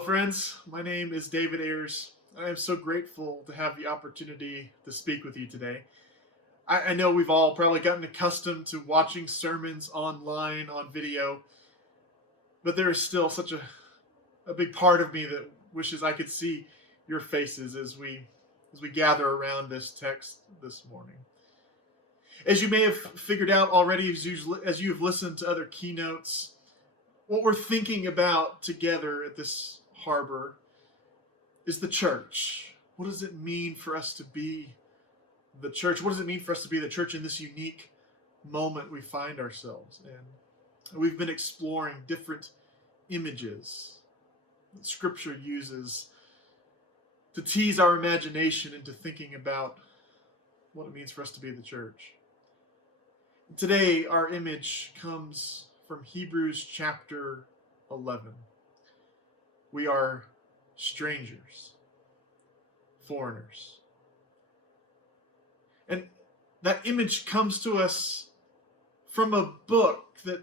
Hello, friends. My name is David Ayres. I am so grateful to have the opportunity to speak with you today. I know we've all probably gotten accustomed to watching sermons online on video, but there is still such a big part of me that wishes I could see your faces as we gather around this text this morning. As you may have figured out already, as you've listened to other keynotes, what we're thinking about together at this harbor is the church. What does it mean for us to be the church? What does it mean for us to be the church in this unique moment we find ourselves in? We've been exploring different images that Scripture uses to tease our imagination into thinking about what it means for us to be the church. Today, our image comes from Hebrews chapter 11. We are strangers, foreigners. And that image comes to us from a book that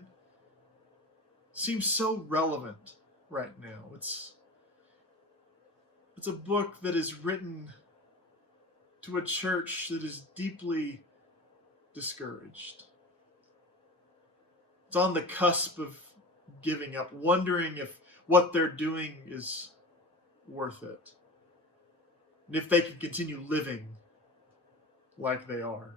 seems so relevant right now. It's a book that is written to a church that is deeply discouraged. It's on the cusp of giving up, wondering if what they're doing is worth it, and if they can continue living like they are.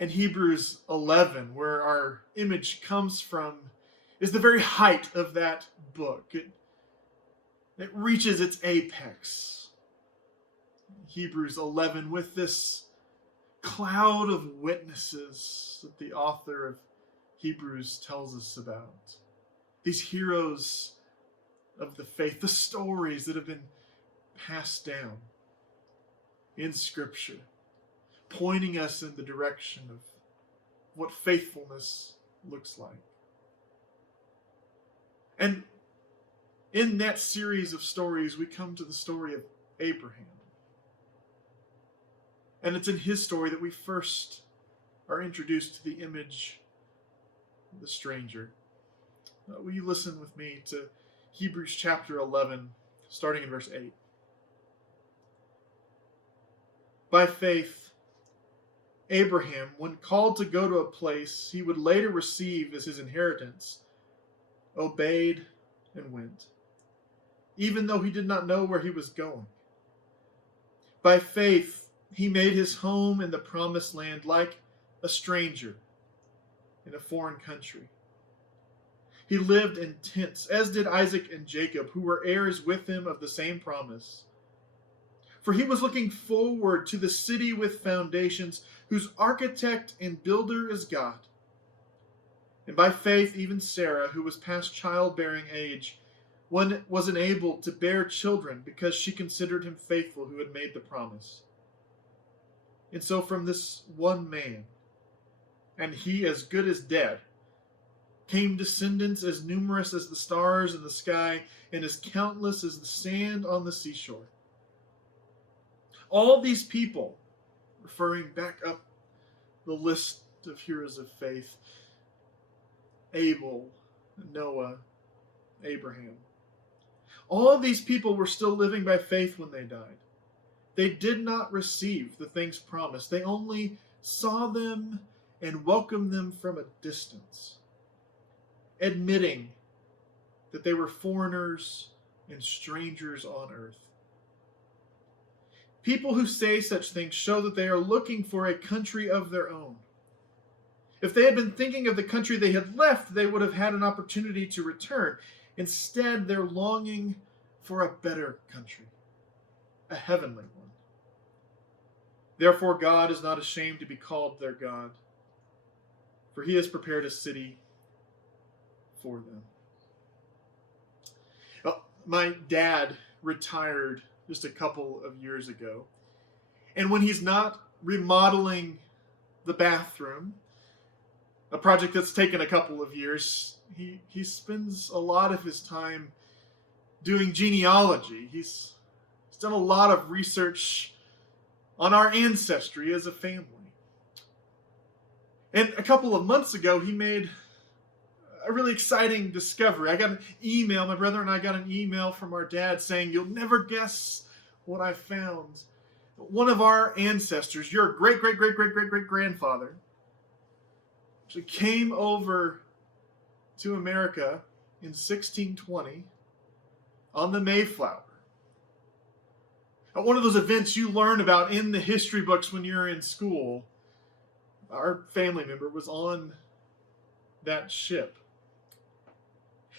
And Hebrews 11, where our image comes from, is the very height of that book. It reaches its apex. Hebrews 11, with this cloud of witnesses that the author of Hebrews tells us about. These heroes of the faith, the stories that have been passed down in Scripture, pointing us in the direction of what faithfulness looks like. And in that series of stories, we come to the story of Abraham. And it's in his story that we first are introduced to the image of the stranger. Will you listen with me to Hebrews chapter 11, starting in verse 8? By faith, Abraham, when called to go to a place he would later receive as his inheritance, obeyed and went, even though he did not know where he was going. By faith, he made his home in the promised land like a stranger in a foreign country. He lived in tents, as did Isaac and Jacob, who were heirs with him of the same promise. For he was looking forward to the city with foundations, whose architect and builder is God. And by faith, even Sarah, who was past childbearing age, was enabled to bear children because she considered him faithful who had made the promise. And so from this one man, and he as good as dead, came descendants as numerous as the stars in the sky and as countless as the sand on the seashore. All these people, referring back up the list of heroes of faith, Abel, Noah, Abraham, all of these people were still living by faith when they died. They did not receive the things promised. They only saw them and welcomed them from a distance, admitting that they were foreigners and strangers on earth. People who say such things show that they are looking for a country of their own. If they had been thinking of the country they had left, they would have had an opportunity to return. Instead, they're longing for a better country, a heavenly one. Therefore, God is not ashamed to be called their God, for he has prepared a city for them. Well, my dad retired just a couple of years ago, and when he's not remodeling the bathroom, a project that's taken a couple of years, he spends a lot of his time doing genealogy. He's done a lot of research on our ancestry as a family. And a couple of months ago, he made a really exciting discovery. I got an email, my brother and I got an email from our dad saying, "You'll never guess what I found." One of our ancestors, your great-great-great-great-great-great-grandfather, actually came over to America in 1620 on the Mayflower. One of those events you learn about in the history books when you're in school. Our family member was on that ship.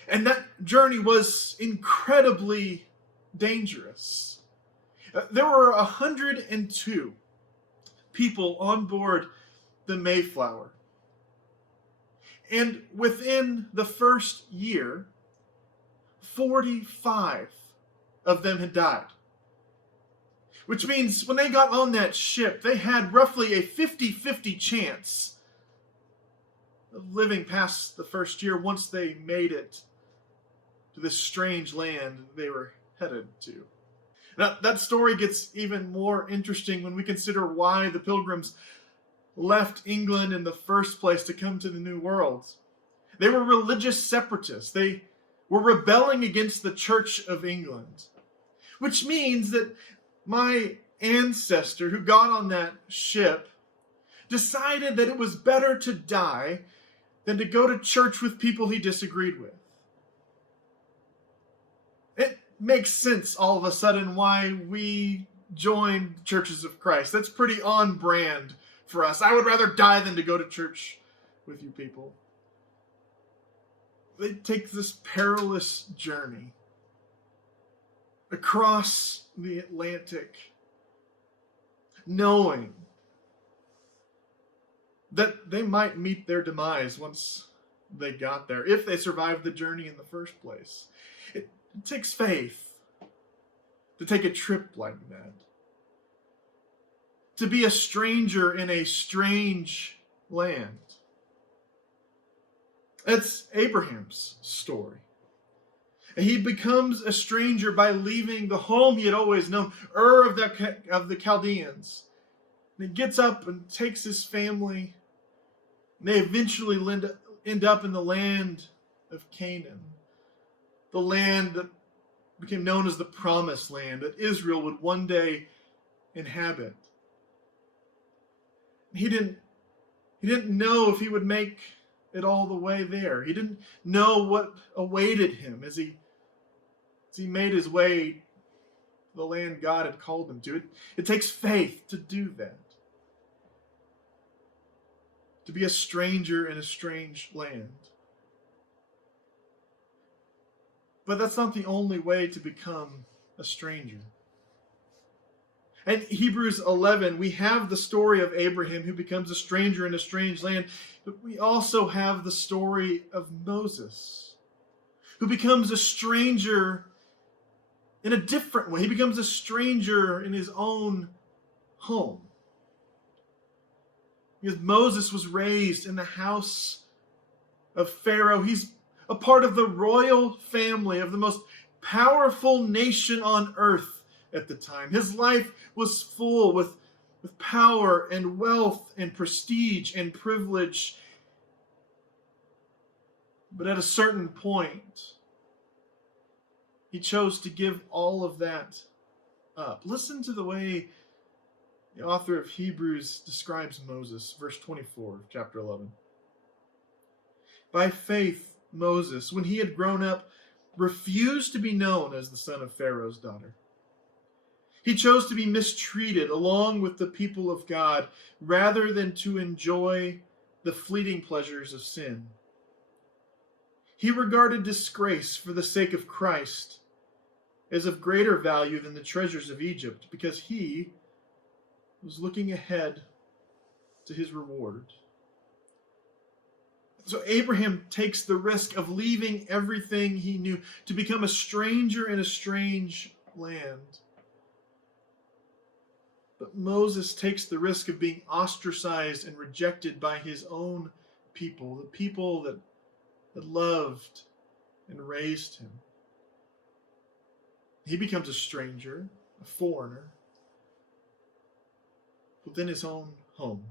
And that journey was incredibly dangerous. There were 102 people on board the Mayflower. And within the first year, 45 of them had died. Which means when they got on that ship, they had roughly a 50-50 chance of living past the first year once they made it to this strange land they were headed to. Now, that story gets even more interesting when we consider why the Pilgrims left England in the first place to come to the New World. They were religious separatists. They were rebelling against the Church of England, which means that my ancestor who got on that ship decided that it was better to die than to go to church with people he disagreed with. It makes sense all of a sudden why we joined Churches of Christ. That's pretty on brand for us. I would rather die than to go to church with you people. They take this perilous journey across the Atlantic, knowing that they might meet their demise once they got there, if they survived the journey in the first place. It takes faith to take a trip like that. To be a stranger in a strange land. That's Abraham's story. He becomes a stranger by leaving the home he had always known, Ur of the Chaldeans. And he gets up and takes his family. And they eventually end up in the land of Canaan. The land that became known as the Promised Land, that Israel would one day inhabit. He didn't know if he would make it all the way there. He didn't know what awaited him as he made his way to the land God had called him to. It takes faith to do that. To be a stranger in a strange land. But that's not the only way to become a stranger. In Hebrews 11, we have the story of Abraham who becomes a stranger in a strange land, but we also have the story of Moses, who becomes a stranger in a different way. He becomes a stranger in his own home. Because Moses was raised in the house of Pharaoh. He's a part of the royal family of the most powerful nation on earth at the time. His life was full with power and wealth and prestige and privilege. But at a certain point, he chose to give all of that up. Listen to the way the author of Hebrews describes Moses, verse 24 of chapter 11. By faith, Moses, when he had grown up, refused to be known as the son of Pharaoh's daughter. He chose to be mistreated along with the people of God rather than to enjoy the fleeting pleasures of sin. He regarded disgrace for the sake of Christ as of greater value than the treasures of Egypt, because he was looking ahead to his reward. So Abraham takes the risk of leaving everything he knew to become a stranger in a strange land. But Moses takes the risk of being ostracized and rejected by his own people, the people that loved and raised him. He becomes a stranger, a foreigner, within his own home.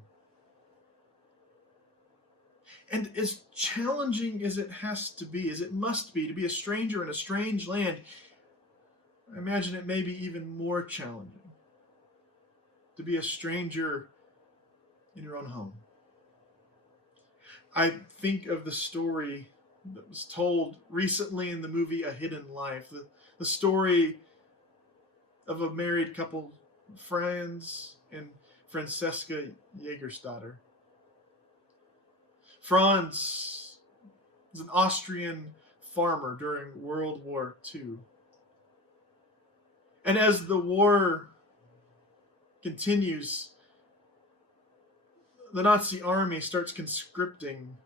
And as challenging as it has to be, as it must be, to be a stranger in a strange land, I imagine it may be even more challenging to be a stranger in your own home. I think of the story that was told recently in the movie A Hidden Life, the story of a married couple, Franz and Francesca Jägersdottir. Franz was an Austrian farmer during World War II. And as the war continues, the Nazi army starts conscripting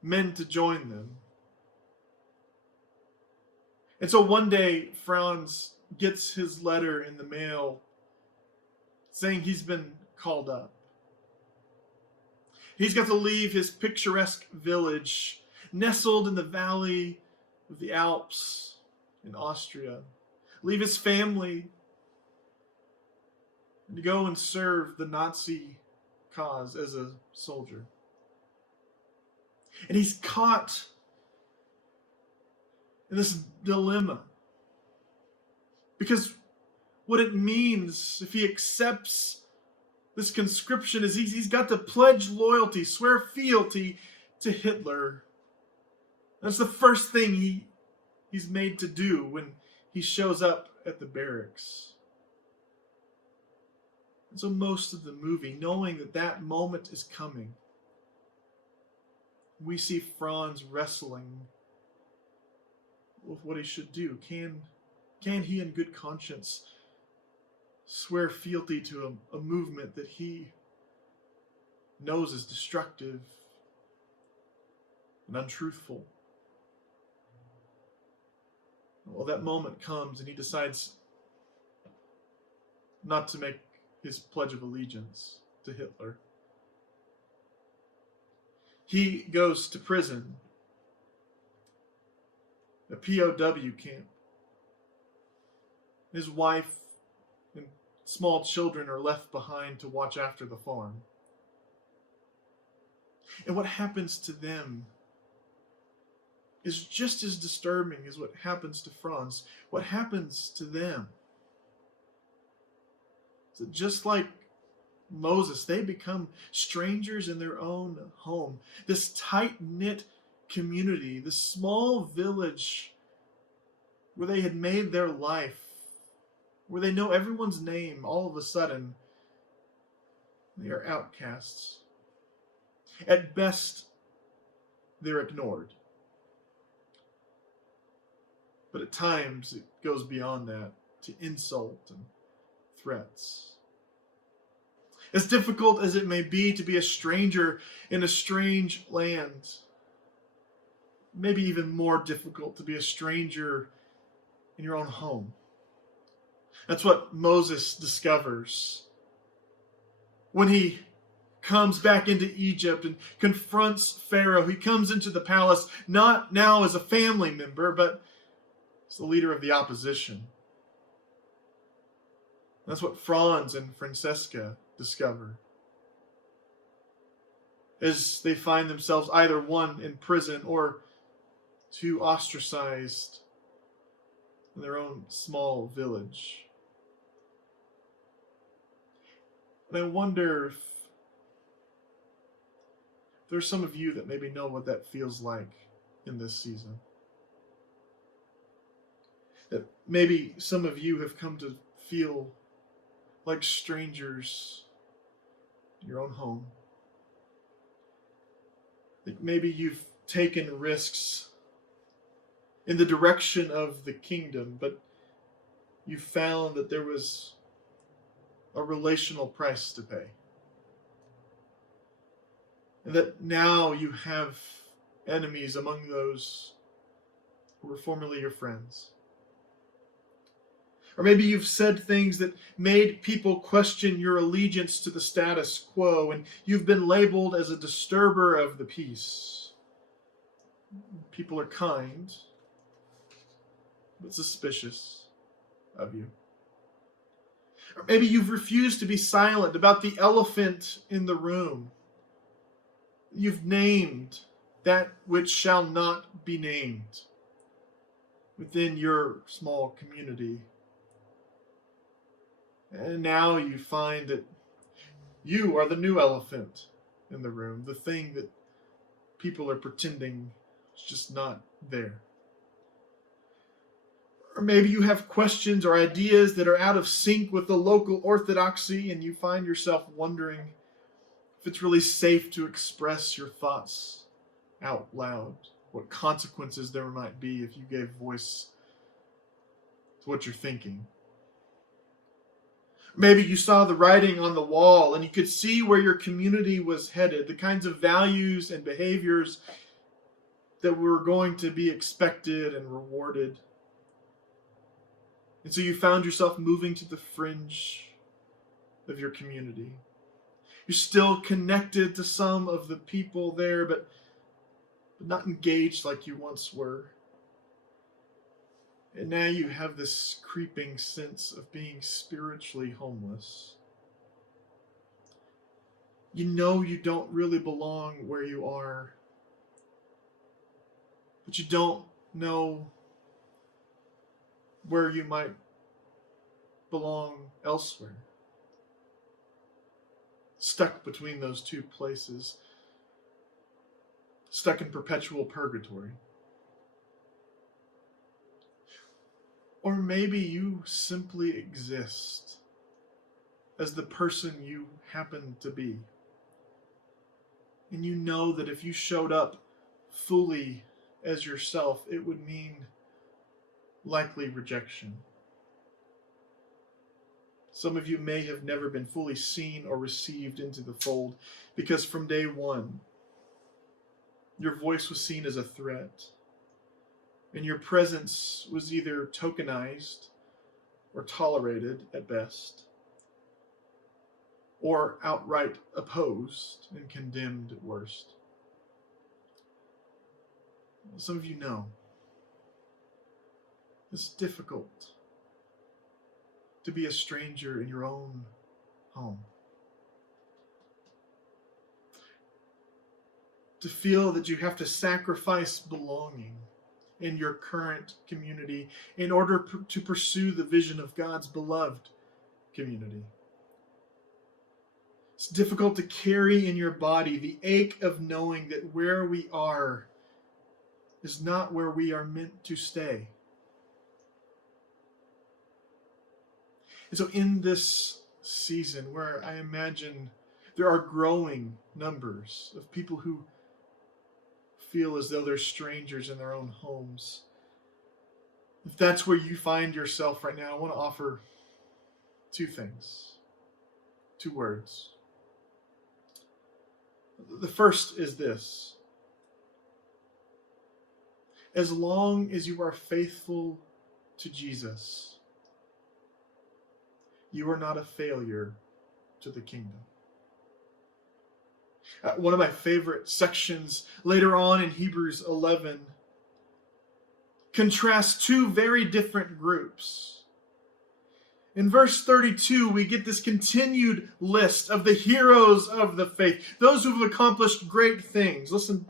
men to join them. And so one day, Franz gets his letter in the mail saying he's been called up. He's got to leave his picturesque village, nestled in the valley of the Alps in Austria, leave his family, and to go and serve the Nazi cause as a soldier. And he's caught in this dilemma. Because what it means if he accepts this conscription is he's got to pledge loyalty, swear fealty to Hitler. That's the first thing he's made to do when he shows up at the barracks. And so most of the movie, knowing that that moment is coming, we see Franz wrestling with what he should do. Can he in good conscience swear fealty to a movement that he knows is destructive and untruthful? Well, that moment comes and he decides not to make his pledge of allegiance to Hitler. He goes to prison, a POW camp. His wife and small children are left behind to watch after the farm. And what happens to them is just as disturbing as what happens to Franz. What happens to them is that just like Moses, they become strangers in their own home. This tight-knit community, this small village where they had made their life, where they know everyone's name, all of a sudden, they are outcasts. At best, they're ignored. But at times, it goes beyond that to insult and threats. As difficult as it may be to be a stranger in a strange land, maybe even more difficult to be a stranger in your own home. That's what Moses discovers when he comes back into Egypt and confronts Pharaoh. He comes into the palace not now as a family member, but as the leader of the opposition. That's what Franz and Francesca discover as they find themselves either one in prison or two ostracized in their own small village. And I wonder if there's some of you that maybe know what that feels like in this season. That maybe some of you have come to feel like strangers in your own home. Like maybe you've taken risks in the direction of the kingdom, but you found that there was a relational price to pay. And that now you have enemies among those who were formerly your friends. Or maybe you've said things that made people question your allegiance to the status quo, and you've been labeled as a disturber of the peace. People are kind, but suspicious of you. Or maybe you've refused to be silent about the elephant in the room. You've named that which shall not be named within your small community. And now you find that you are the new elephant in the room, the thing that people are pretending is just not there. Or maybe you have questions or ideas that are out of sync with the local orthodoxy, and you find yourself wondering if it's really safe to express your thoughts out loud, what consequences there might be if you gave voice to what you're thinking. Maybe you saw the writing on the wall and you could see where your community was headed, the kinds of values and behaviors that were going to be expected and rewarded. And so you found yourself moving to the fringe of your community. You're still connected to some of the people there, but not engaged like you once were. And now you have this creeping sense of being spiritually homeless. You know you don't really belong where you are, but you don't know where you might belong elsewhere. Stuck between those two places. Stuck in perpetual purgatory. Or maybe you simply exist as the person you happen to be. And you know that if you showed up fully as yourself, it would mean likely rejection. Some of you may have never been fully seen or received into the fold because from day one, your voice was seen as a threat. And your presence was either tokenized or tolerated at best, or outright opposed and condemned at worst. Some of you know it's difficult to be a stranger in your own home. To feel that you have to sacrifice belonging in your current community in order to pursue the vision of God's beloved community. It's difficult to carry in your body the ache of knowing that where we are is not where we are meant to stay. And so in this season where I imagine there are growing numbers of people who feel as though they're strangers in their own homes. If that's where you find yourself right now, I want to offer two things, two words. The first is this: as long as you are faithful to Jesus, you are not a failure to the kingdom. One of my favorite sections later on in Hebrews 11 contrasts two very different groups. In verse 32, we get this continued list of the heroes of the faith, those who have accomplished great things. Listen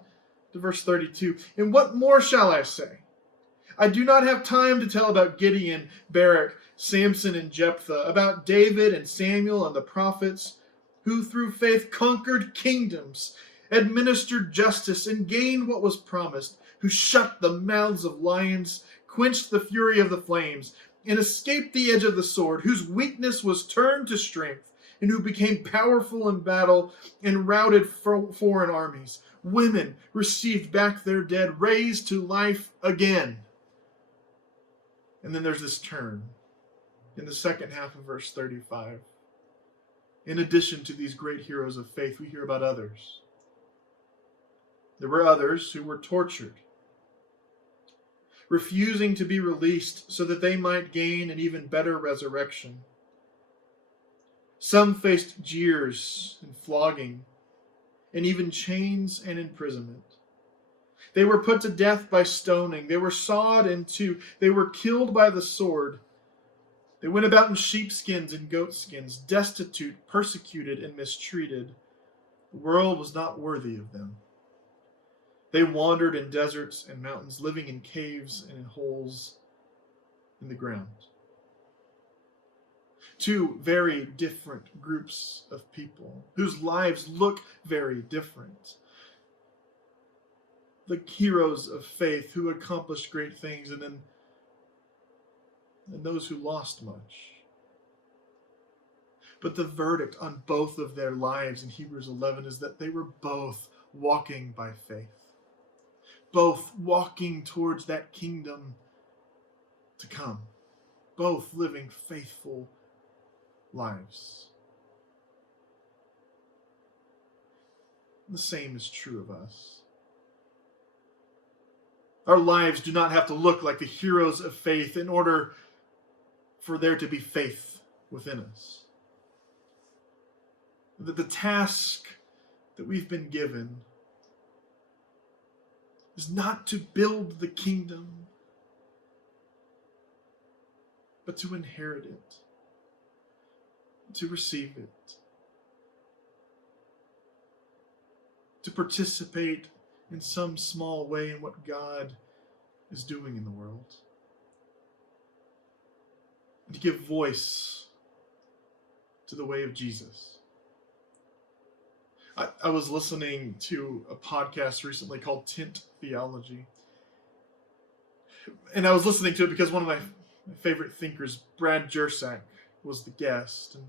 to verse 32. And what more shall I say? I do not have time to tell about Gideon, Barak, Samson, and Jephthah, about David and Samuel and the prophets, who through faith conquered kingdoms, administered justice, and gained what was promised, who shut the mouths of lions, quenched the fury of the flames, and escaped the edge of the sword, whose weakness was turned to strength, and who became powerful in battle and routed foreign armies. Women received back their dead, raised to life again. And then there's this turn in the second half of verse 35. In addition to these great heroes of faith, we hear about others. There were others who were tortured, refusing to be released so that they might gain an even better resurrection. Some faced jeers and flogging, and even chains and imprisonment. They were put to death by stoning. They were sawed in two. They were killed by the sword. They went about in sheepskins and goatskins, destitute, persecuted, and mistreated, The world was not worthy of them. They wandered in deserts and mountains, living in caves and in holes in the ground. Two very different groups of people whose lives look very different. The heroes of faith who accomplished great things, and those who lost much. But the verdict on both of their lives in Hebrews 11 is that they were both walking by faith. Both walking towards that kingdom to come. Both living faithful lives. The same is true of us. Our lives do not have to look like the heroes of faith in order for there to be faith within us. That the task that we've been given is not to build the kingdom, but to inherit it, to receive it, to participate in some small way in what God is doing in the world, and to give voice to the way of Jesus. I was listening to a podcast recently called Tent Theology. And I was listening to it because one of my favorite thinkers, Brad Jersak, was the guest. And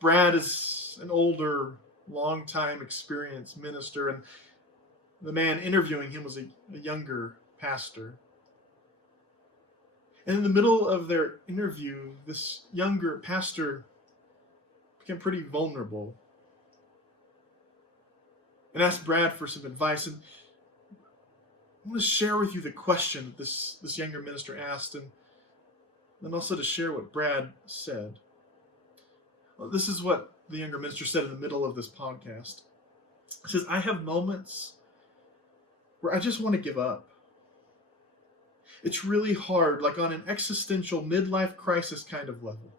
Brad is an older, long-time experienced minister, and the man interviewing him was a younger pastor. And in the middle of their interview, this younger pastor became pretty vulnerable and asked Brad for some advice. And I want to share with you the question that this younger minister asked, and then also to share what Brad said. Well, this is what the younger minister said in the middle of this podcast. He says, I have moments where I just want to give up. It's really hard, like on an existential midlife crisis kind of level.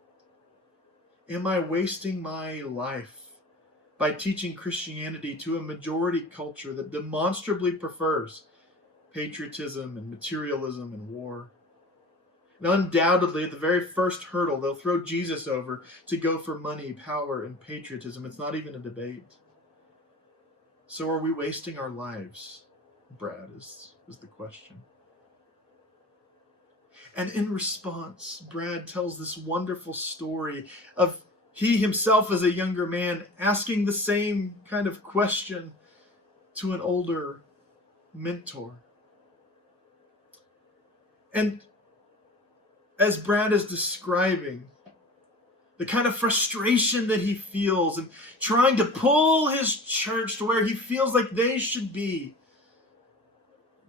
Am I wasting my life by teaching Christianity to a majority culture that demonstrably prefers patriotism and materialism and war? And undoubtedly, at the very first hurdle, they'll throw Jesus over to go for money, power, and patriotism. It's not even a debate. So are we wasting our lives, Brad, is the question. And in response, Brad tells this wonderful story of he himself as a younger man asking the same kind of question to an older mentor. And as Brad is describing the kind of frustration that he feels and trying to pull his church to where he feels like they should be,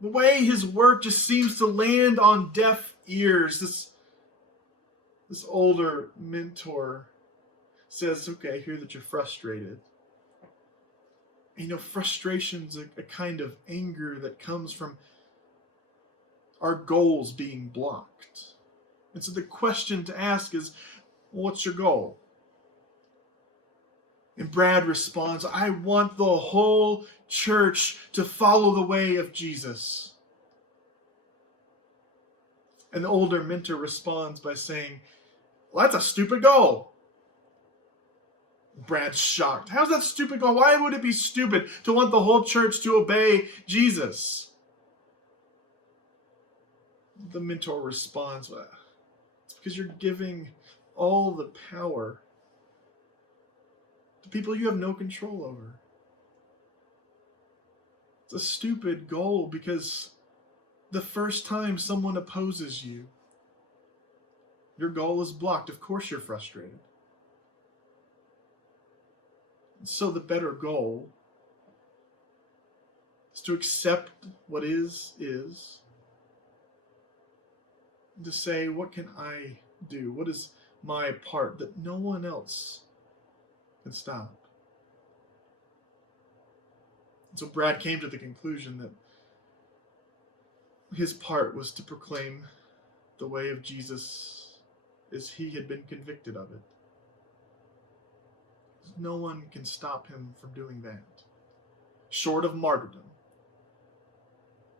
the way his work just seems to land on deaf ears, this older mentor says, okay, I hear that you're frustrated. And frustration's a kind of anger that comes from our goals being blocked. And so the question to ask is, what's your goal? And Brad responds, I want the whole church to follow the way of Jesus. And the older mentor responds by saying, well, that's a stupid goal. Brad's shocked. How's that stupid goal? Why would it be stupid to want the whole church to obey Jesus? The mentor responds, well, it's because you're giving all the power to people you have no control over. It's a stupid goal because the first time someone opposes you, your goal is blocked. Of course you're frustrated. So the better goal is to accept what is, and to say, what can I do? What is my part that no one else can stop? And so Brad came to the conclusion that his part was to proclaim the way of Jesus as he had been convicted of it. No one can stop him from doing that, short of martyrdom.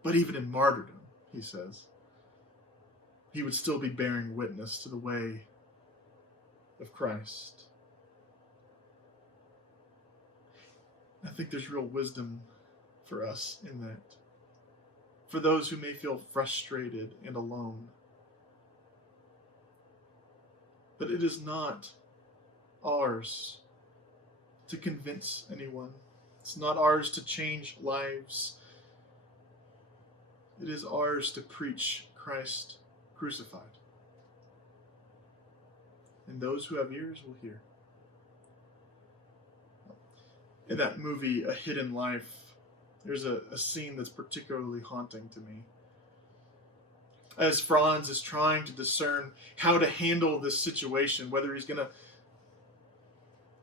But even in martyrdom, he says, he would still be bearing witness to the way of Christ. I think there's real wisdom for us in that. For those who may feel frustrated and alone. But it is not ours to convince anyone. It's not ours to change lives. It is ours to preach Christ crucified. And those who have ears will hear. In that movie, A Hidden Life, there's a scene that's particularly haunting to me. As Franz is trying to discern how to handle this situation, whether he's going to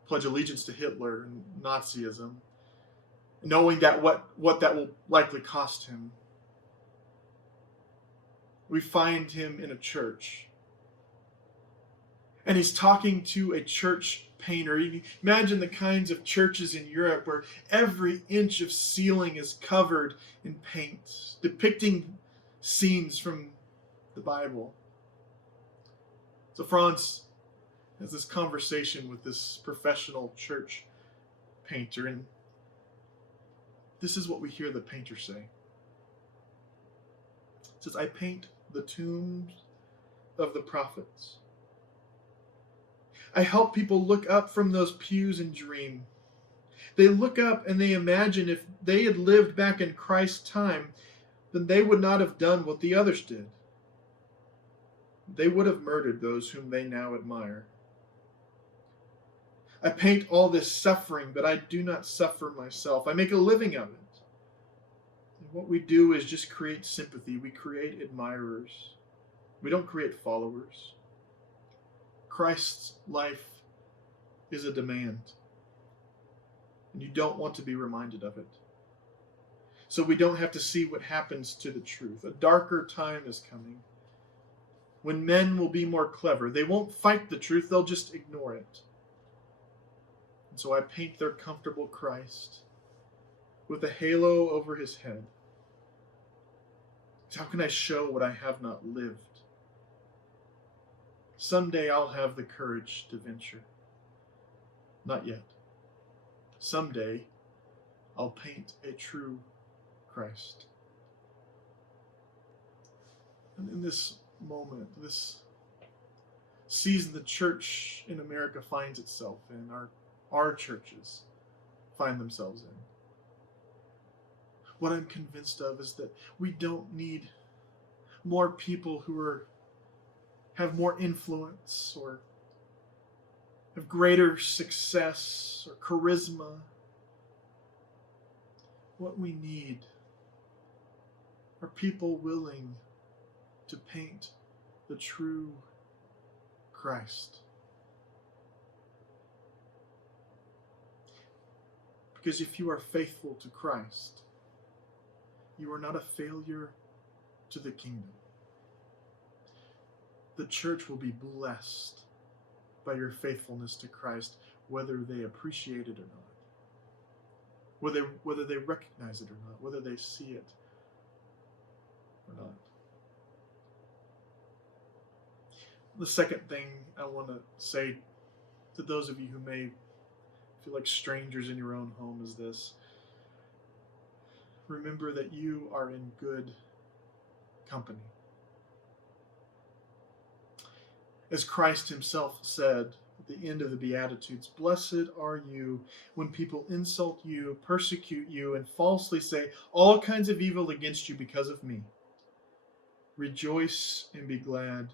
pledge allegiance to Hitler and Nazism, knowing that what that will likely cost him, we find him in a church. And he's talking to a church painter. You can imagine the kinds of churches in Europe where every inch of ceiling is covered in paint, depicting scenes from the Bible. So Franz has this conversation with this professional church painter, and this is what we hear the painter say. It says, "I paint the tombs of the prophets. I help people look up from those pews and dream. They look up and they imagine if they had lived back in Christ's time, then they would not have done what the others did. They would have murdered those whom they now admire. I paint all this suffering, but I do not suffer myself. I make a living of it. And what we do is just create sympathy. We create admirers. We don't create followers. Christ's life is a demand, and you don't want to be reminded of it. So we don't have to see what happens to the truth. A darker time is coming when men will be more clever. They won't fight the truth, they'll just ignore it. And so I paint their comfortable Christ with a halo over his head. How can I show what I have not lived? Someday I'll have the courage to venture. Not yet. Someday I'll paint a true Christ." And in this moment, this season the church in America finds itself in, our churches find themselves in, what I'm convinced of is that we don't need more people who have more influence or have greater success or charisma. What we need are people willing to paint the true Christ. Because if you are faithful to Christ, you are not a failure to the kingdom. The church will be blessed by your faithfulness to Christ, whether they appreciate it or not, whether they recognize it or not, whether they see it or not. The second thing I want to say to those of you who may feel like strangers in your own home is this. Remember that you are in good company. As Christ himself said at the end of the Beatitudes, "Blessed are you when people insult you, persecute you, and falsely say all kinds of evil against you because of me. Rejoice and be glad,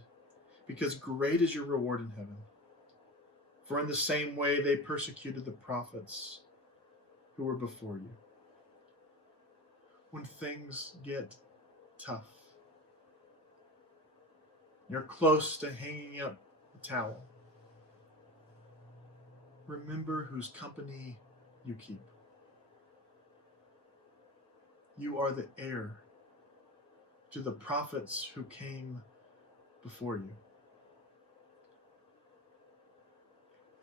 because great is your reward in heaven. For in the same way they persecuted the prophets who were before you." When things get tough, you're close to hanging up the towel, remember whose company you keep. You are the heir to the prophets who came before you.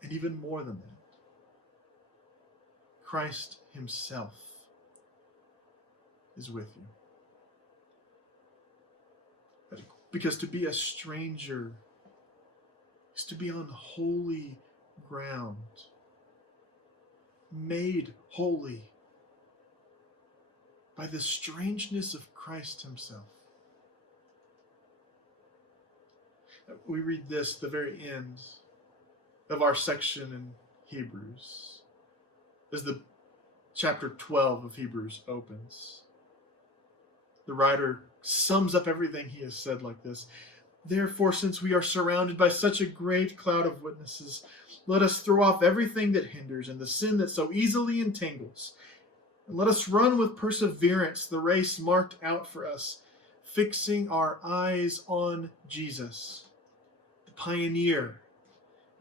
And even more than that, Christ himself is with you. Because to be a stranger is to be on holy ground, made holy by the strangeness of Christ himself. We read this at the very end of our section in Hebrews, as the chapter 12 of Hebrews opens. The writer sums up everything he has said like this: "Therefore, since we are surrounded by such a great cloud of witnesses, let us throw off everything that hinders and the sin that so easily entangles, and let us run with perseverance the race marked out for us, fixing our eyes on Jesus, the pioneer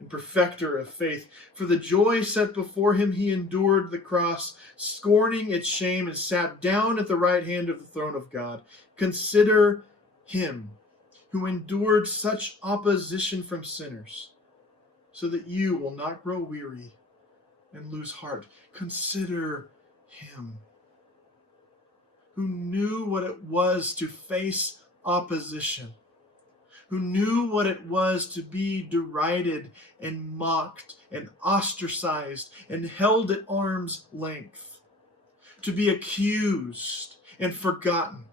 and perfecter of faith. For the joy set before him, he endured the cross, scorning its shame, and sat down at the right hand of the throne of God. Consider him who endured such opposition from sinners, so that you will not grow weary and lose heart. Consider him who knew what it was to face opposition, who knew what it was to be derided and mocked and ostracized and held at arm's length, to be accused and forgotten.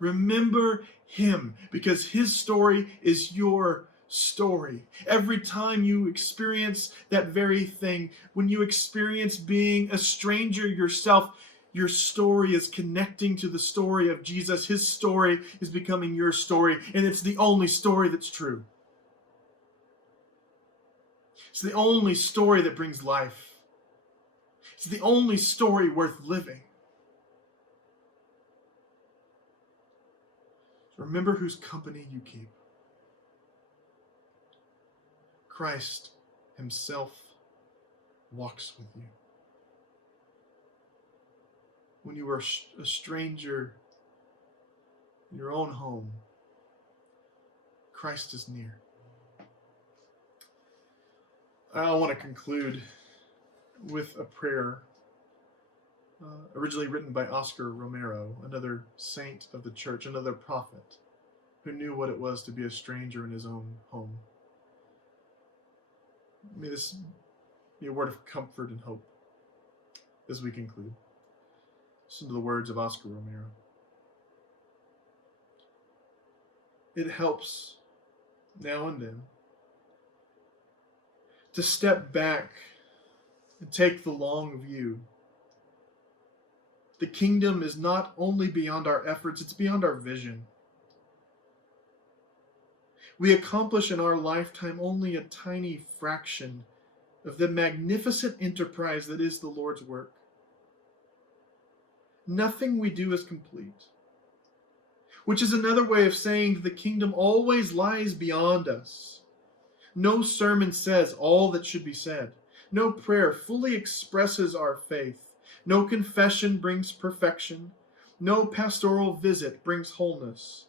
Remember him, because his story is your story. Every time you experience that very thing, when you experience being a stranger yourself, your story is connecting to the story of Jesus. His story is becoming your story, and it's the only story that's true. It's the only story that brings life. It's the only story worth living. Remember whose company you keep. Christ himself walks with you. When you are a stranger in your own home, Christ is near. I want to conclude with a prayer originally written by Oscar Romero, another saint of the church, another prophet who knew what it was to be a stranger in his own home. May this be a word of comfort and hope as we conclude. Listen to the words of Oscar Romero. It helps now and then to step back and take the long view. The kingdom is not only beyond our efforts, it's beyond our vision. We accomplish in our lifetime only a tiny fraction of the magnificent enterprise that is the Lord's work. Nothing we do is complete, which is another way of saying that the kingdom always lies beyond us. No sermon says all that should be said. No prayer fully expresses our faith. No confession brings perfection. No pastoral visit brings wholeness.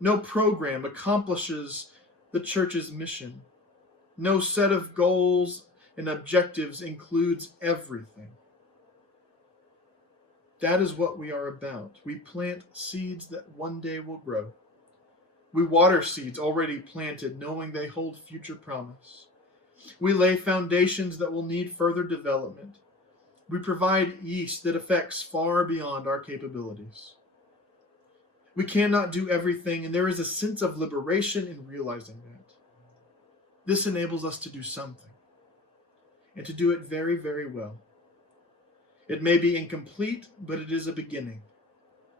No program accomplishes the church's mission. No set of goals and objectives includes everything. That is what we are about. We plant seeds that one day will grow. We water seeds already planted, knowing they hold future promise. We lay foundations that will need further development. We provide yeast that affects far beyond our capabilities. We cannot do everything, and there is a sense of liberation in realizing that. This enables us to do something, and to do it very, very well. It may be incomplete, but it is a beginning,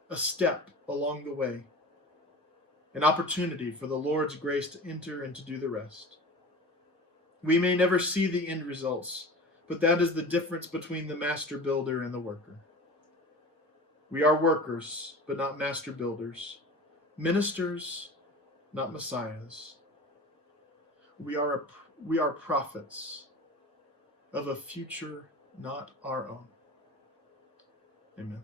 a step along the way, an opportunity for the Lord's grace to enter and to do the rest. We may never see the end results, but that is the difference between the master builder and the worker. We are workers, but not master builders. Ministers, not messiahs. We are prophets of a future not our own. Amen.